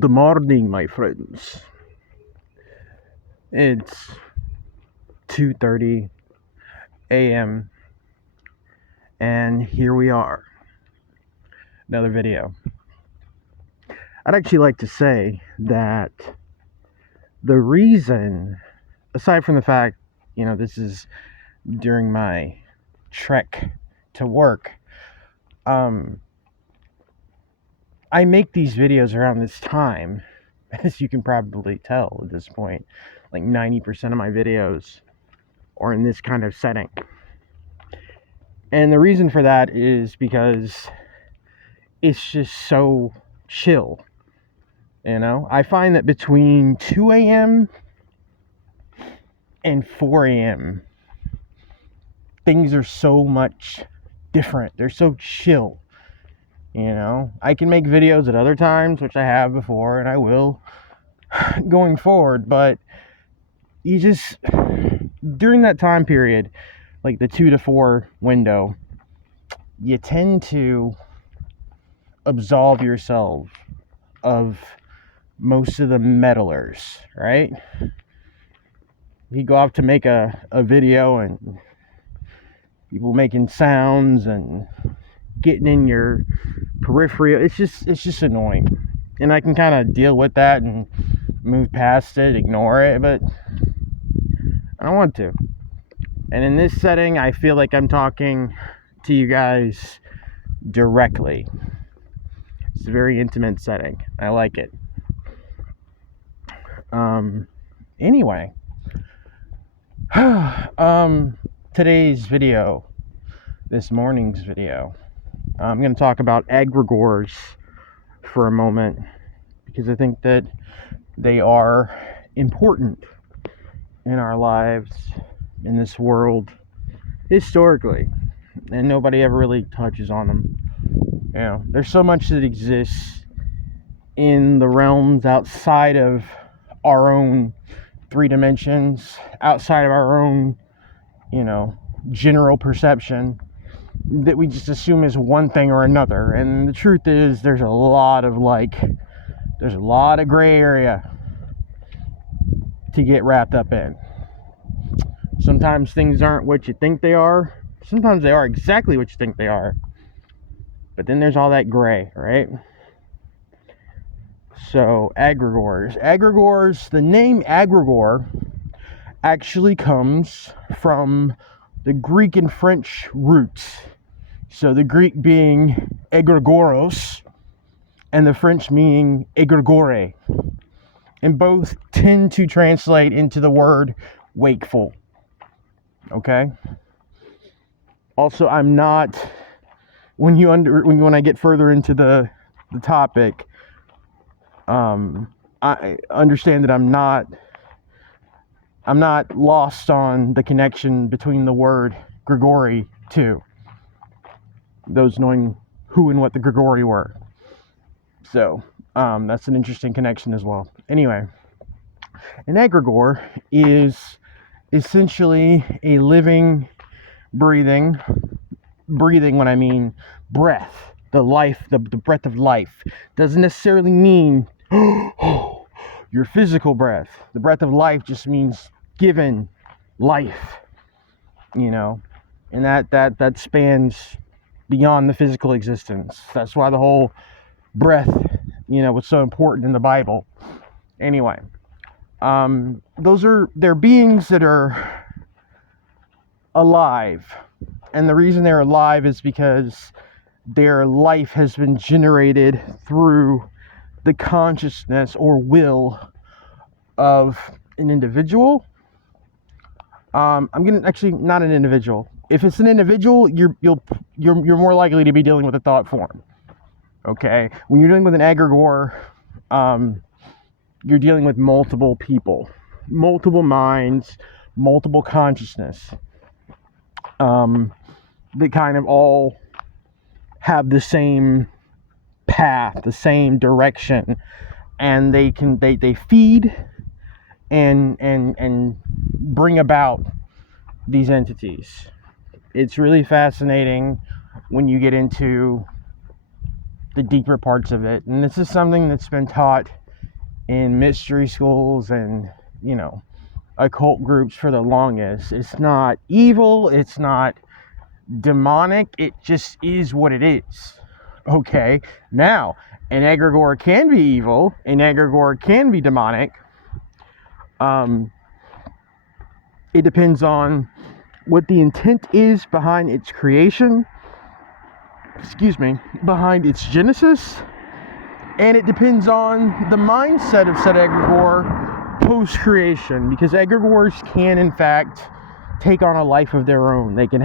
Good morning, my friends. It's 2:30 a.m. and here we are. Another video. I'd actually like to say that the reason, aside from the fact, this is during my trek to work, I make these videos around this time, as you can probably tell at this point. Like 90% of my videos are in this kind of setting. And the reason for that is because it's just so chill. I find that between 2 a.m. and 4 a.m., things are so much different. They're so chill. I can make videos at other times, which I have before, and I will going forward, but during that time period, like the 2 to 4 window, you tend to absolve yourself of most of the meddlers, right? You go off to make a video and people making sounds and getting in your periphery. It's just annoying. And I can kind of deal with that and move past it, ignore it, but I don't want to. And in this setting, I feel like I'm talking to you guys directly. It's a very intimate setting. I like it. Anyway, today's video, this morning's video, I'm going to talk about egregores for a moment because I think that they are important in our lives, in this world, historically, and nobody ever really touches on them. There's so much that exists in the realms outside of our own 3 dimensions, outside of our own, general perception, that we just assume is one thing or another. And the truth is, there's a lot of gray area to get wrapped up in. Sometimes things aren't what you think they are. Sometimes they are exactly what you think they are. But then there's all that gray, right? So, egregores. Egregores, the name egregore actually comes from the Greek and French roots. So the Greek being egregoros and the French meaning egregore. And both tend to translate into the word wakeful. Okay? Also, I'm not, when I get further into the topic, I understand that I'm not lost on the connection between the word Grigori too. Those knowing who and what the Grigori were. So, that's an interesting connection as well. Anyway, an egregore is essentially a living, breathing when I mean breath, the breath of life. Doesn't necessarily mean your physical breath. The breath of life just means given life, and that spans beyond the physical existence. That's why the whole breath, was so important in the Bible. Anyway, they're beings that are alive, and the reason they're alive is because their life has been generated through the consciousness or will of an individual. I'm gonna actually not an individual. If it's an individual, you're more likely to be dealing with a thought form. Okay, when you're dealing with an egregore, you're dealing with multiple people, multiple minds, multiple consciousness, that kind of all have the same path, the same direction, and they feed and bring about these entities. It's really fascinating when you get into the deeper parts of it, and this is something that's been taught in mystery schools and, occult groups for the longest. It's not evil, it's not demonic, it just is what it is. Okay, now, an egregore can be evil, an egregore can be demonic. It depends on what the intent is behind its creation, behind its genesis, and it depends on the mindset of said egregore post-creation, because egregores can, in fact, take on a life of their own. They can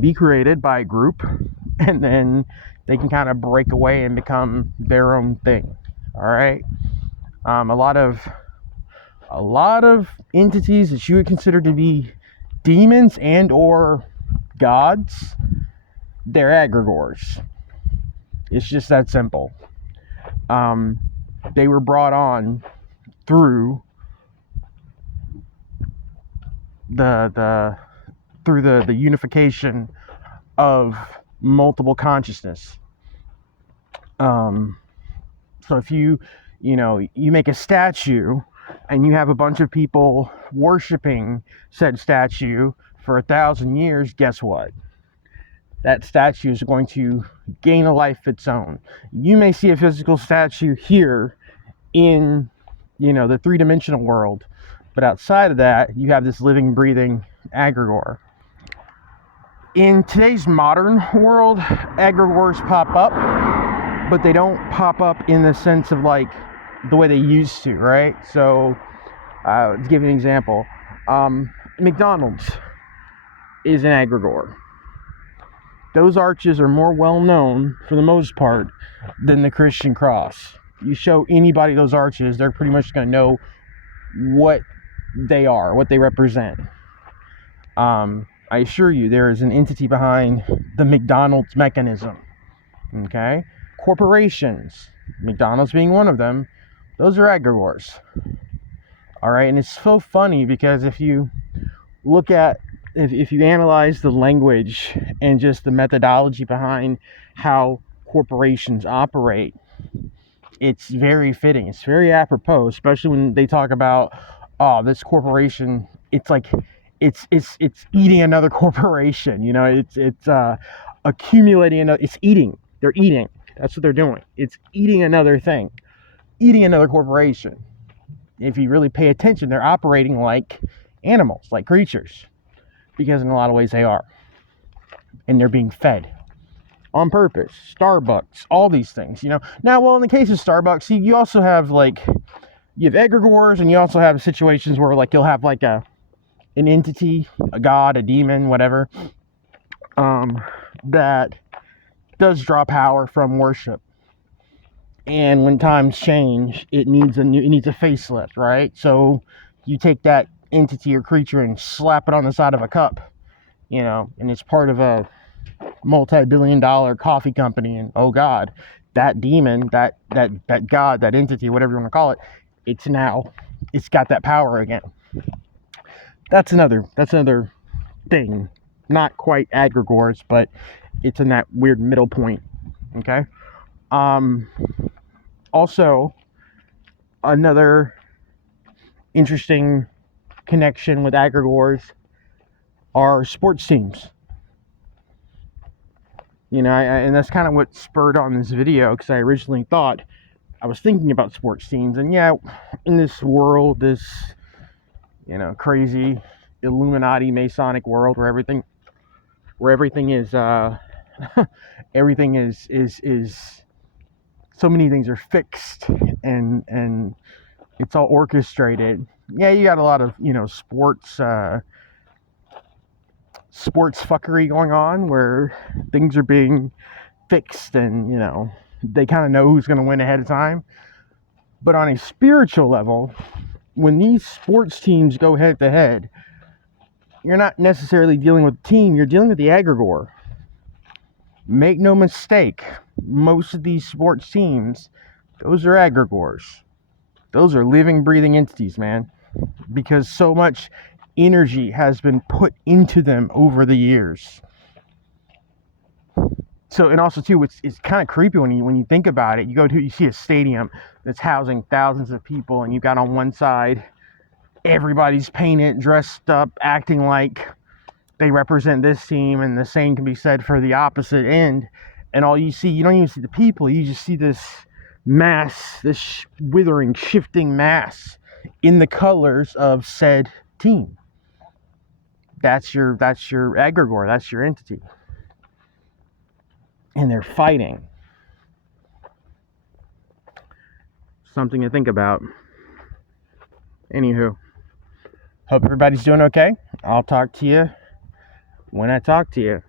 be created by a group, and then they can kind of break away and become their own thing. All right. A lot of entities that you would consider to be demons and or gods, they're egregores. It's just that simple. They were brought on through the unification of multiple consciousness. So if you make a statue and you have a bunch of people worshiping said statue for 1,000 years, guess what? That statue is going to gain a life of its own. You may see a physical statue here in, the three-dimensional world, but outside of that, you have this living, breathing egregore. In today's modern world, egregores pop up, but they don't pop up in the sense of like the way they used to, right? So, to give you an example, McDonald's is an egregore. Those arches are more well known, for the most part, than the Christian cross. You show anybody those arches, they're pretty much going to know what they are, what they represent. I assure you, there is an entity behind the McDonald's mechanism. Okay? Corporations, McDonald's being one of them, those are egregores. All right? And it's so funny because if you look at, if you analyze the language and just the methodology behind how corporations operate, it's very fitting. It's very apropos, especially when they talk about, this corporation, it's like it's eating another corporation. It's accumulating it's eating. They're eating. That's what they're doing. It's eating another thing, eating another corporation. If you really pay attention, they're operating like animals, like creatures, because in a lot of ways they are. And they're being fed on purpose. Starbucks, all these things, Now, well, in the case of Starbucks, see, you also have you have egregores, and you also have situations where you'll have an entity, a god, a demon, whatever, that does draw power from worship. And when times change, it needs a facelift, right? So you take that entity or creature and slap it on the side of a cup, and it's part of a multi-billion-dollar coffee company, and oh god, that demon, that god, that entity, whatever you want to call it, it's got that power again. That's another thing. Not quite egregores, but it's in that weird middle point. Okay. Also, another interesting connection with egregores are sports teams. And that's kind of what spurred on this video, because I originally thought, I was thinking about sports teams, and in this world, this, crazy Illuminati Masonic world where everything is, everything is, so many things are fixed and it's all orchestrated. Yeah, you got a lot of, sports fuckery going on where things are being fixed and, they kind of know who's going to win ahead of time. But on a spiritual level, when these sports teams go head to head, you're not necessarily dealing with the team, you're dealing with the egregore. Make no mistake, most of these sports teams, those are egregores. Those are living, breathing entities, man. Because so much energy has been put into them over the years. So, and also too, it's kind of creepy when you think about it. You see a stadium that's housing thousands of people, and you've got on one side everybody's painted, dressed up, acting like they represent this team, and the same can be said for the opposite end. And all you don't even see the people, you just see this mass, this withering, shifting mass in the colors of said team. That's your egregore, that's your entity. And they're fighting. Something to think about. Anywho, hope everybody's doing okay. I'll talk to you when I talk to you.